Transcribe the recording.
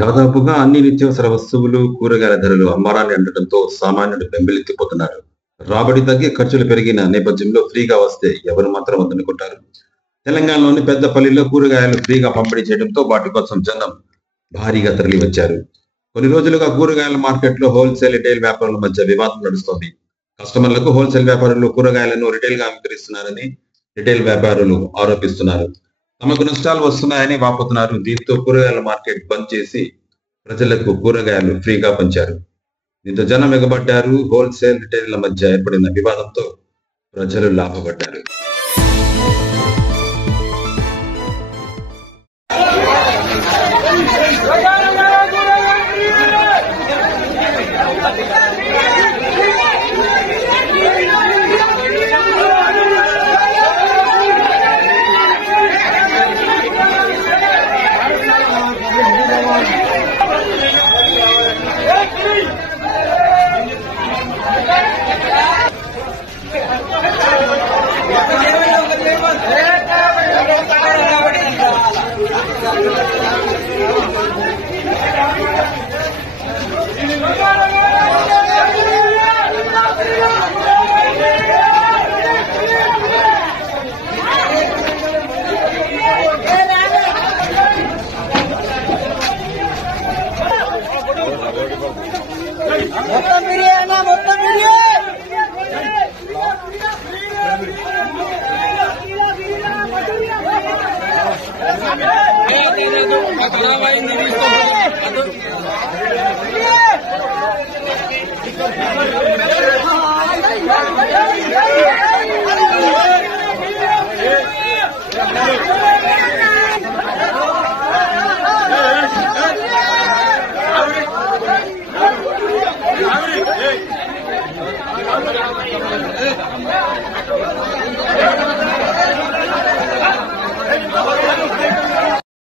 దాదాపుగా అన్ని నిత్యావసర వస్తువులు, కూరగాయల ధరలు అమ్మారాన్ని అంటడంతో సామాన్యుడు బెంబేలెత్తిపోతున్నారు. రాబడి తగ్గి ఖర్చులు పెరిగిన నేపథ్యంలో ఫ్రీగా వస్తే ఎవరు మాత్రం వద్దనుకుంటారు? తెలంగాణలోని పెద్దపల్లిలో కూరగాయలు ఫ్రీగా పంపిణీ చేయడంతో వాటి కోసం జనం భారీగా తరలివచ్చారు. కొన్ని రోజులుగా కూరగాయల మార్కెట్లో హోల్సేల్, రిటైల్ వ్యాపారుల మధ్య వివాదం నడుస్తోంది. కస్టమర్లకు హోల్సేల్ వ్యాపారులు కూరగాయలను రిటైల్ గా విక్రయిస్తున్నారని రిటైల్ వ్యాపారులు ఆరోపిస్తున్నారు. తమకు నష్టాలు వస్తున్నాయని వాపోతున్నారు. దీంతో కూరగాయల మార్కెట్ బంద్ చేసి ప్రజలకు కూరగాయలు ఫ్రీగా పంచారు. దీంతో జనం ఎగబడ్డారు. హోల్సేల్, రిటైల్ మధ్య ఏర్పడిన వివాదంతో ప్రజలు లాభపడ్డారు. మొత్తం